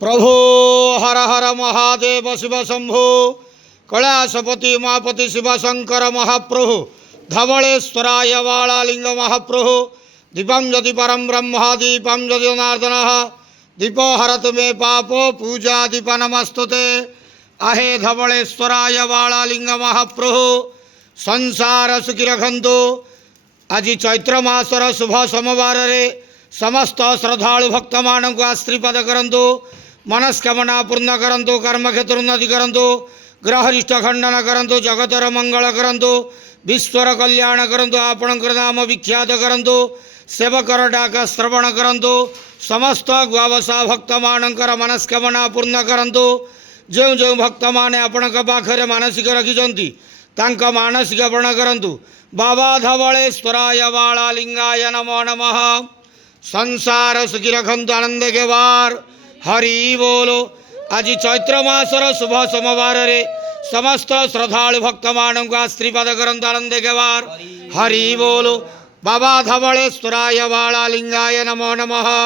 प्रभो हर हर महादेव शिव शंभो कैलासपति उमापति शिव शंकर महाप्रभु धवलेश्वराय वालालिंग महाप्रभु दीपं यदि परम ब्रह्म दीपं यदि जनार्दन दीपो हरतु मे पापो पूजा दीप नमस्तुते आहे धवलेश्वराय वालालिंग महाप्रभु संसार सुखी रखंतु। आज चैत्र मासर शुभ सोमवार रे समस्त श्रद्धालु भक्त मान को आशीर्वाद करंतु, मनस्कामना पूर्ण करंतु, कर्मक्षेत्र उन्नति करंतु, ग्रहरिष्ठ खंडन करंतु, जगतर मंगल करंतु, विश्वर कल्याण करंतु, आपणकर नाम विख्यात करंतु, सेवकर डाक श्रवण करंतु, समस्त ग्वावसा भक्त मानकर मनस्कामना पूर्ण करंतु। जो जो भक्त माने आपणक पाखरे मानसिक रखिछंती तांक मानसिक पूर्ण करंतु। बाबा धवलेश्वराय वालालिंगाय नमो नमः। संसार सुखी रखंतु, आनंद के वार हरि बोलो। आज चैत्र मासर शुभ सोमवार रे समस्त श्रद्धालु भक्त मान को आशीर्वाद करंतु, आनंद के वार हरि बोलो। बाबा धवलेश्वराय वालालिंगाय नमो नमः।